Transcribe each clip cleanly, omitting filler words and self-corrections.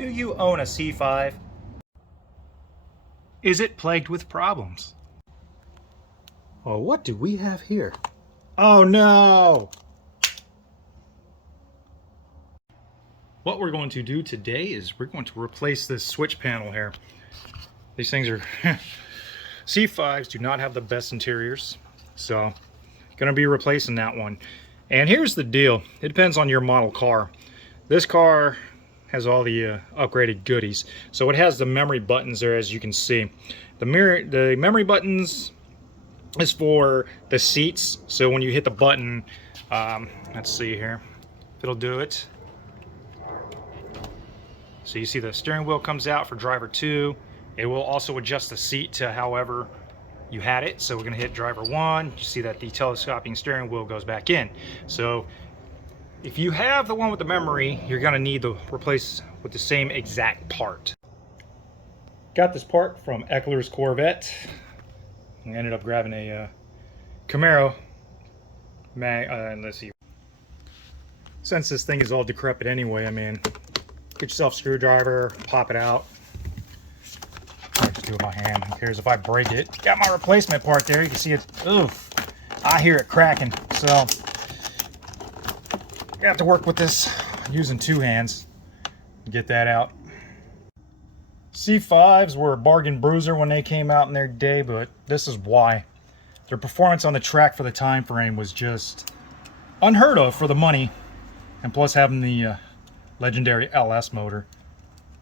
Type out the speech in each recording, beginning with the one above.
Do you own a C5? Is it plagued with problems? Oh, what do we have here? Oh no! What we're going to do today is we're going to replace this switch panel here. These things are C5s do not have the best interiors, so gonna be replacing that one. And here's the deal, it depends on your model car. This car has all the upgraded goodies. So it has the memory buttons there, as you can see. The memory buttons is for the seats. So when you hit the button, let's see here, if it'll do it. So you see the steering wheel comes out for driver 2. It will also adjust the seat to however you had it. So we're gonna hit driver 1. You see that the telescoping steering wheel goes back in. So if you have the one with the memory, you're gonna need to replace with the same exact part. Got this part from Eckler's Corvette. I ended up grabbing a Camaro. Let's see. Since this thing is all decrepit anyway, I mean, get yourself a screwdriver, pop it out. I just do it with my hand. Who cares if I break it? Got my replacement part there. You can see it. Oof! I hear it cracking. So you have to work with this using 2 hands to get that out. C5s were a bargain bruiser when they came out in their day, but this is why. Their performance on the track for the time frame was just unheard of for the money, and plus having the legendary LS motor.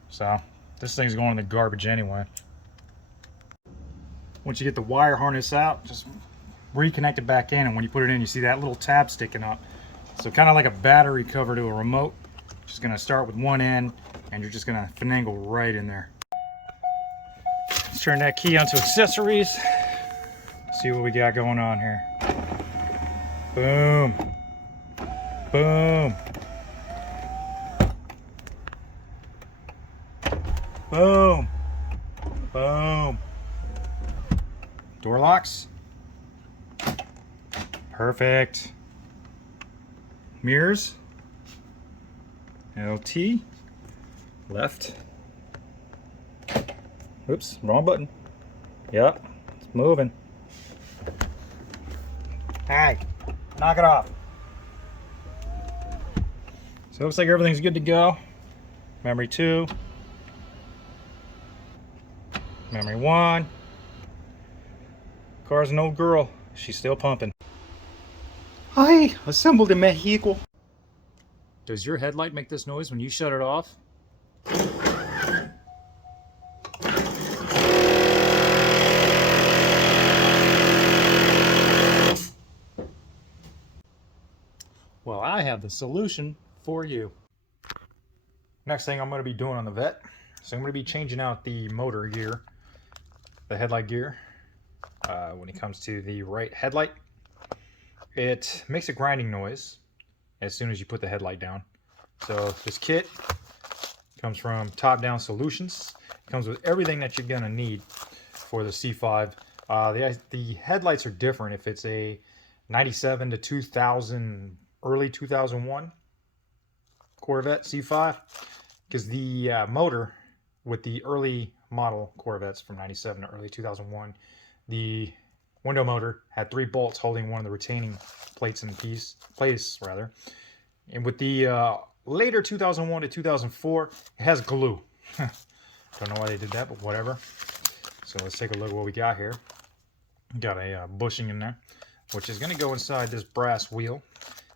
So this thing's going in the garbage anyway. Once you get the wire harness out, just reconnect it back in, and when you put it in, you see that little tab sticking up. So kind of like a battery cover to a remote. Just gonna start with one end, and you're just gonna finagle right in there. Let's turn that key onto accessories. See what we got going on here. Boom. Boom. Boom. Boom. Door locks. Perfect. Mirrors, LT, left, oops, wrong button, yep, it's moving, hey, knock it off. So it looks like everything's good to go. Memory 2, memory 1, car's an old girl, she's still pumping. Hi, assembled in Mexico. Does your headlight make this noise when you shut it off? Well, I have the solution for you. Next thing I'm going to be doing on the Vet, so I'm going to be changing out the motor gear, the headlight gear, when it comes to the right headlight. It makes a grinding noise as soon as you put the headlight down. So this kit comes from Top Down Solutions. It comes with everything that you're gonna need for the C5. The headlights are different if it's a 97 to 2000, early 2001 Corvette C5, because the motor with the early model Corvettes from 97 to early 2001, the window motor had 3 bolts holding one of the retaining plates in place. And with the later 2001 to 2004, it has glue. Don't know why they did that, but whatever. So let's take a look at what we got here. Got a bushing in there, which is going to go inside this brass wheel.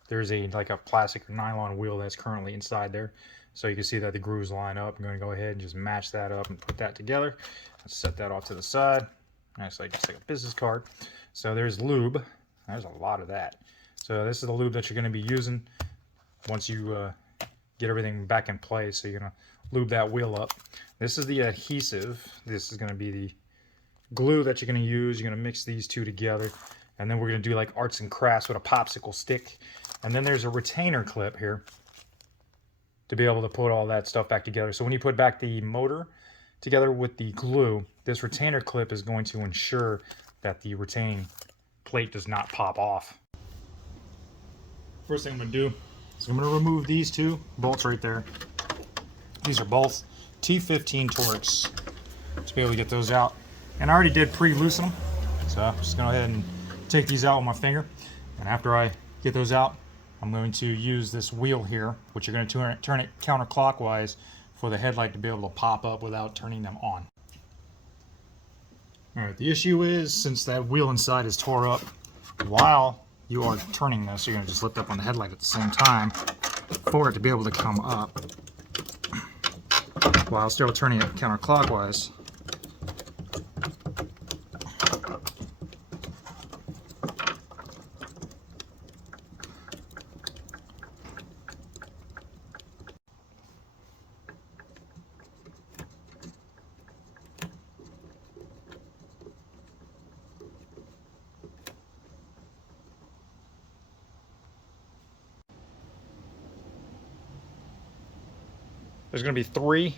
There's like a plastic or nylon wheel that's currently inside there. So you can see that the grooves line up. I'm going to go ahead and just match that up and put that together. Let's set that off to the side. Actually, just like a business card. So there's lube. There's a lot of that. So this is the lube that you're going to be using once you get everything back in place. So you're going to lube that wheel up. This is the adhesive. This is going to be the glue that you're going to use. You're going to mix these two together. And then we're going to do like arts and crafts with a popsicle stick. And then there's a retainer clip here to be able to put all that stuff back together. So when you put back the motor together with the glue, this retainer clip is going to ensure that the retaining plate does not pop off. First thing I'm going to do is I'm going to remove these 2 bolts right there. These are both T15 Torx to be able to get those out. And I already did pre-loosen them, so I'm just going to go ahead and take these out with my finger. And after I get those out, I'm going to use this wheel here, which you're going to turn it counterclockwise for the headlight to be able to pop up without turning them on. Alright, the issue is, since that wheel inside is tore up, while you are turning this, you're going to just lift up on the headlight at the same time for it to be able to come up while still turning it counterclockwise. There's going to be 3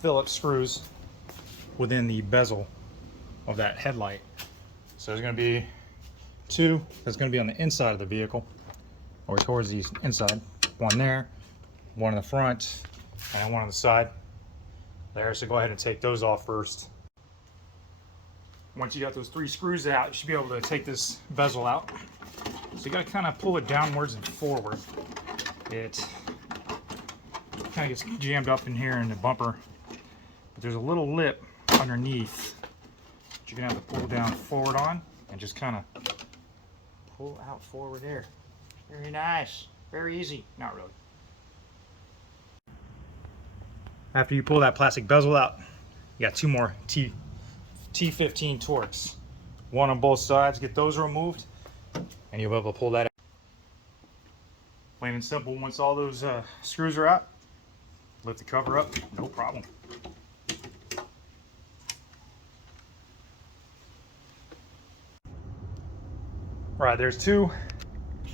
Phillips screws within the bezel of that headlight. So there's going to be 2 that's going to be on the inside of the vehicle, or towards the inside. 1 there, 1 in the front, and 1 on the side there. So go ahead and take those off first. Once you got those 3 screws out, you should be able to take this bezel out. So you got to kind of pull it downwards and forward. It kind of gets jammed up in here in the bumper, but there's a little lip underneath that you're gonna have to pull down forward on, and just kind of pull out forward there. Very nice, very easy. Not really. After you pull that plastic bezel out, you got 2 more T15 Torx, 1 on both sides. Get those removed, and you'll be able to pull that out. Plain and simple. Once all those screws are out, lift the cover up, no problem. Right, there's 2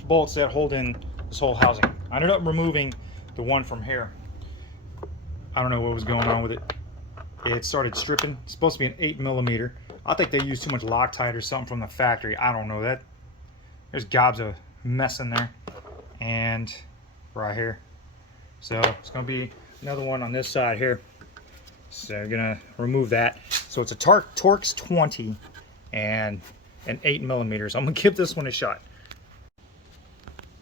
bolts that hold in this whole housing. I ended up removing the one from here. I don't know what was going on with it. It started stripping. It's supposed to be an 8mm. I think they used too much Loctite or something from the factory. I don't know that. There's gobs of mess in there. And right here. So it's going to be another one on this side here. So you're going to remove that. So it's a Torx 20 and an 8mm. So I'm going to give this one a shot.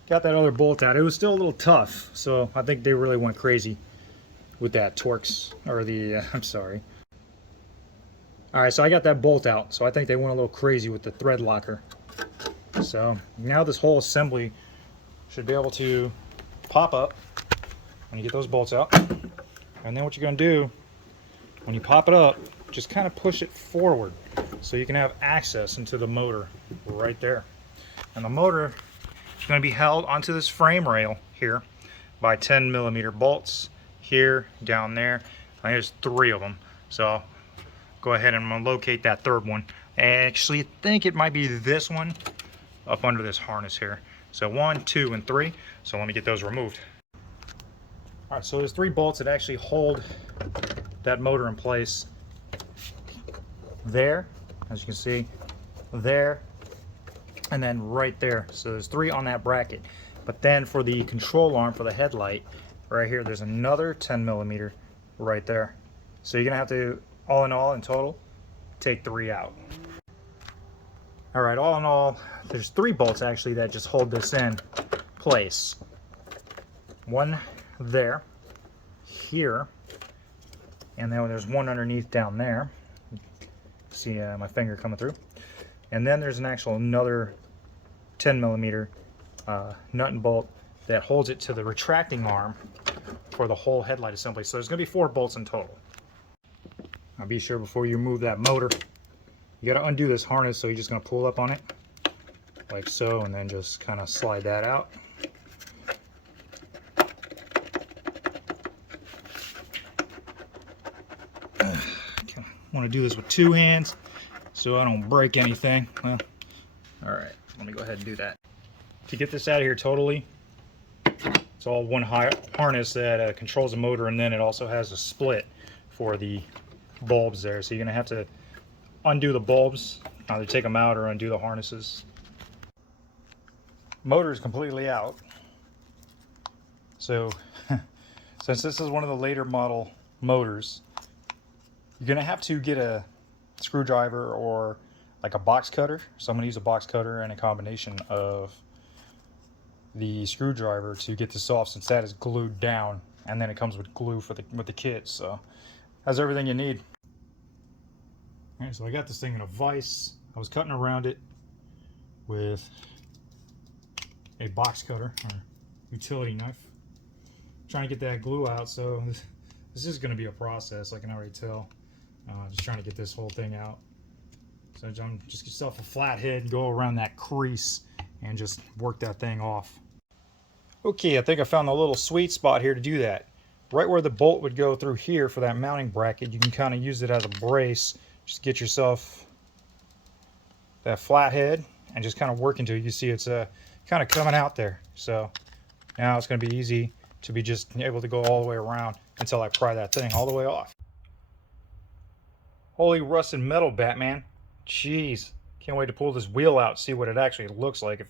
Got that other bolt out. It was still a little tough. So I think they really went crazy with that Torx, or the, I'm sorry. Alright, so I got that bolt out. So I think they went a little crazy with the thread locker. So now this whole assembly should be able to pop up when you get those bolts out. And then what you're going to do, when you pop it up, just kind of push it forward so you can have access into the motor right there. And the motor is going to be held onto this frame rail here by 10mm bolts here, down there. I think there's 3 of them. So I'll go ahead and I'm going to locate that 3rd one. Actually, I think it might be this one up under this harness here. So 1, 2, and 3. So let me get those removed. All right, so there's 3 bolts that actually hold that motor in place. There, as you can see, there, and then right there. So there's 3 on that bracket. But then for the control arm for the headlight, right here, there's another 10mm right there. So you're gonna have to, all in all, in total, take 3 out. All right, all in all, there's 3 bolts actually that just hold this in place. 1 there, here, and then there's 1 underneath down there. See my finger coming through. And then there's another 10mm nut and bolt that holds it to the retracting arm for the whole headlight assembly. So there's going to be 4 bolts in total. Now be sure before you remove that motor, you got to undo this harness, so you're just going to pull up on it like so, and then just kind of slide that out. I want to do this with 2 hands so I don't break anything. Well, all right, let me go ahead and do that. To get this out of here totally, it's all one harness that controls the motor, and then it also has a split for the bulbs there. So you're going to have to undo the bulbs, either take them out or undo the harnesses. Motor is completely out. So Since this is one of the later model motors, you're gonna have to get a screwdriver or like a box cutter. So I'm gonna use a box cutter and a combination of the screwdriver to get this off, since that is glued down, and then it comes with glue for the kit. So has everything you need. All right, so I got this thing in a vise. I was cutting around it with a box cutter or utility knife, trying to get that glue out. So this is going to be a process, I can already tell. Just trying to get this whole thing out. So just get yourself a flat head, go around that crease, and just work that thing off. Okay, I think I found the little sweet spot here to do that. Right where the bolt would go through here for that mounting bracket, you can kind of use it as a brace. Just get yourself that flat head and just kind of work into it. You see it's kind of coming out there. So now it's going to be easy to be just able to go all the way around until I pry that thing all the way off. Holy rusted metal, Batman. Jeez. Can't wait to pull this wheel out, see what it actually looks like.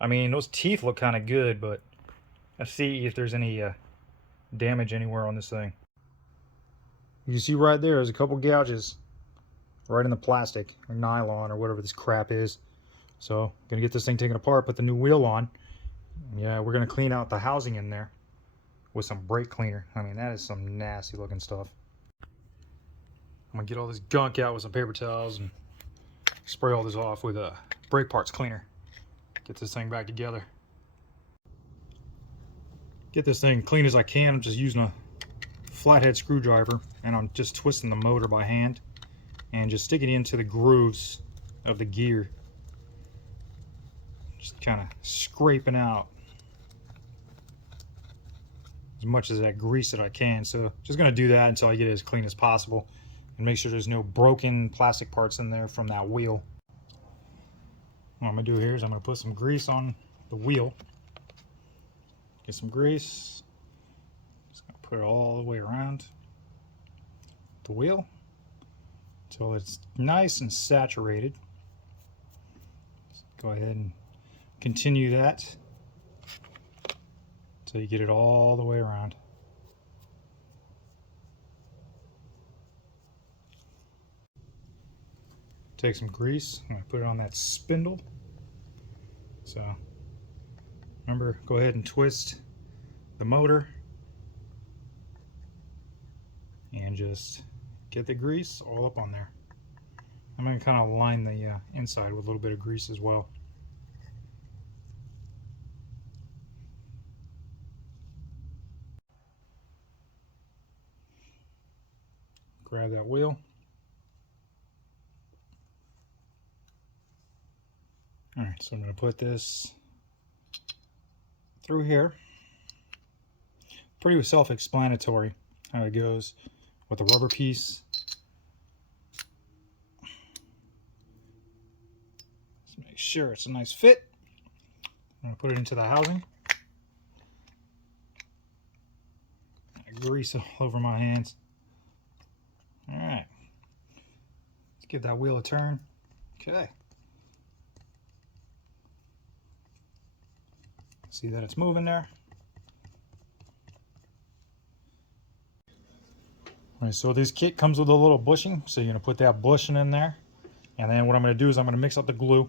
I mean, those teeth look kind of good, but let's see if there's any damage anywhere on this thing. You see right there, there's a couple gouges right in the plastic or nylon or whatever this crap is. So I'm gonna get this thing taken apart, put the new wheel on. Yeah, we're gonna clean out the housing in there with some brake cleaner. I mean, that is some nasty looking stuff. I'm gonna get all this gunk out with some paper towels and spray all this off with a brake parts cleaner. Get this thing back together. Get this thing clean as I can. I'm just using a flathead screwdriver, and I'm just twisting the motor by hand and just sticking it into the grooves of the gear. Just kind of scraping out as much of that grease that I can. So just gonna do that until I get it as clean as possible and make sure there's no broken plastic parts in there from that wheel. What I'm gonna do here is I'm gonna put some grease on the wheel. Get some grease. Just gonna put it all the way around the wheel until it's nice and saturated. Just go ahead and continue that until you get it all the way around. Take some grease, I'm going to put it on that spindle. So remember, go ahead and twist the motor and just get the grease all up on there. I'm going to kind of line the inside with a little bit of grease as well. Grab that wheel. Alright, so I'm going to put this through here. Pretty self-explanatory how it goes with the rubber piece. Let's make sure it's a nice fit. I'm going to put it into the housing. Grease all over my hands. Alright, let's give that wheel a turn. Okay. See that it's moving there. Alright, so this kit comes with a little bushing, so you're going to put that bushing in there. And then what I'm going to do is I'm going to mix up the glue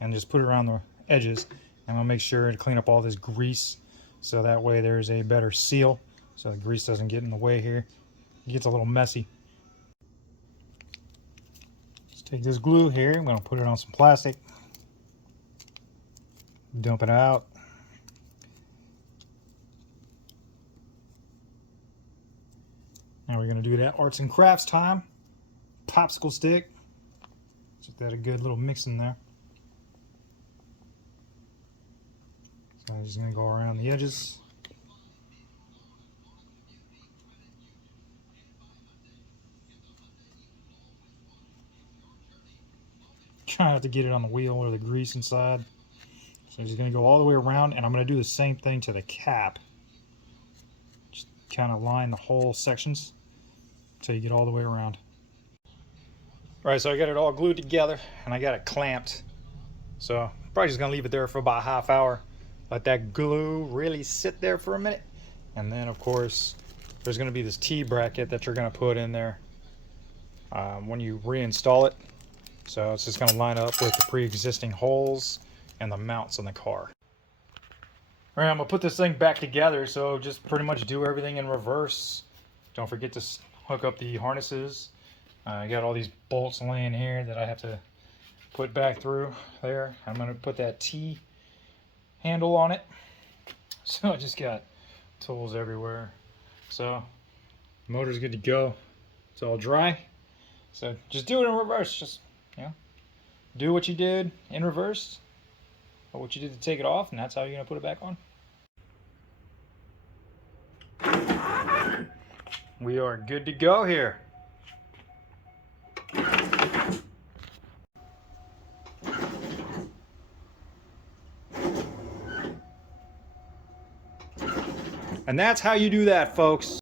and just put it around the edges. I'm going to make sure to clean up all this grease so that way there's a better seal so the grease doesn't get in the way here. It gets a little messy. Just take this glue here, I'm going to put it on some plastic, dump it out. Now we're going to do that arts and crafts time. Popsicle stick. Just that a good little mix in there. So I'm just going to go around the edges. Try not to get it on the wheel or the grease inside. So I'm just going to go all the way around, and I'm going to do the same thing to the cap. Just kind of line the whole sections until you get all the way around. Alright, so I got it all glued together and I got it clamped. So probably just going to leave it there for about a half hour. Let that glue really sit there for a minute. And then of course there's going to be this T-bracket that you're going to put in there when you reinstall it. So it's just going to line up with the pre-existing holes and the mounts on the car. All right, I'm going to put this thing back together, so just pretty much do everything in reverse. Don't forget to hook up the harnesses. I got all these bolts laying here that I have to put back through there. I'm going to put that T handle on it. So I just got tools everywhere. So motor's good to go. It's all dry. So just do it in reverse. Just, you know, do what you did in reverse, or what you did to take it off, and that's how you're going to put it back on. We are good to go here. And that's how you do that, folks.